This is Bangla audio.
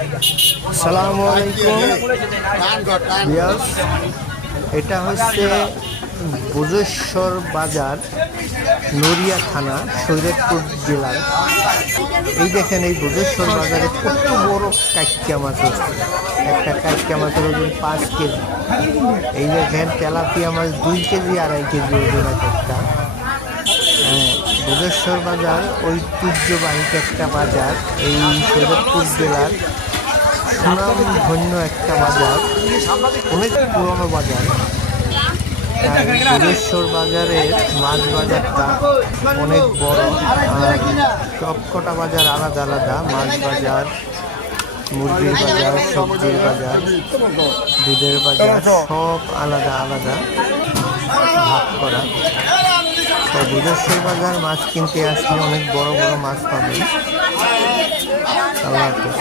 আসসালামু আলাইকুম ভিউয়ার্স, এটা হচ্ছে ভোজেশ্বর বাজার, নড়িয়া থানা, শরীয়তপুর জেলার। এই দেখেন, এই ভোজেশ্বর বাজারে কত বড় কাইক্কা মাছ হচ্ছে। একটা কাইক্কা মাছের ওজন 5 কেজি। এই দেখেন তেলাপিয়া মাছ 2 কেজি 2.5 কেজি ওজন একটা। ভোজেশ্বর বাজার ঐতিহ্যবাহী একটা বাজার, এই শরীয়তপুর জেলার সুনামধন্য একটা বাজার, অনেক পুরনো বাজার। তাই ভোজেশ্বর বাজারের মাছ বাজারটা অনেক বড়। সবকটা বাজার আলাদা আলাদা, মাছ বাজার, মুরগির বাজার, সবজির বাজার, দুধের বাজার, সব আলাদা আলাদা ভাগ করা। তাই ভোজেশ্বর বাজার মাছ কিনতে আসলে অনেক বড় বড় মাছ পাবেন। আল্লাহ হাফেজ।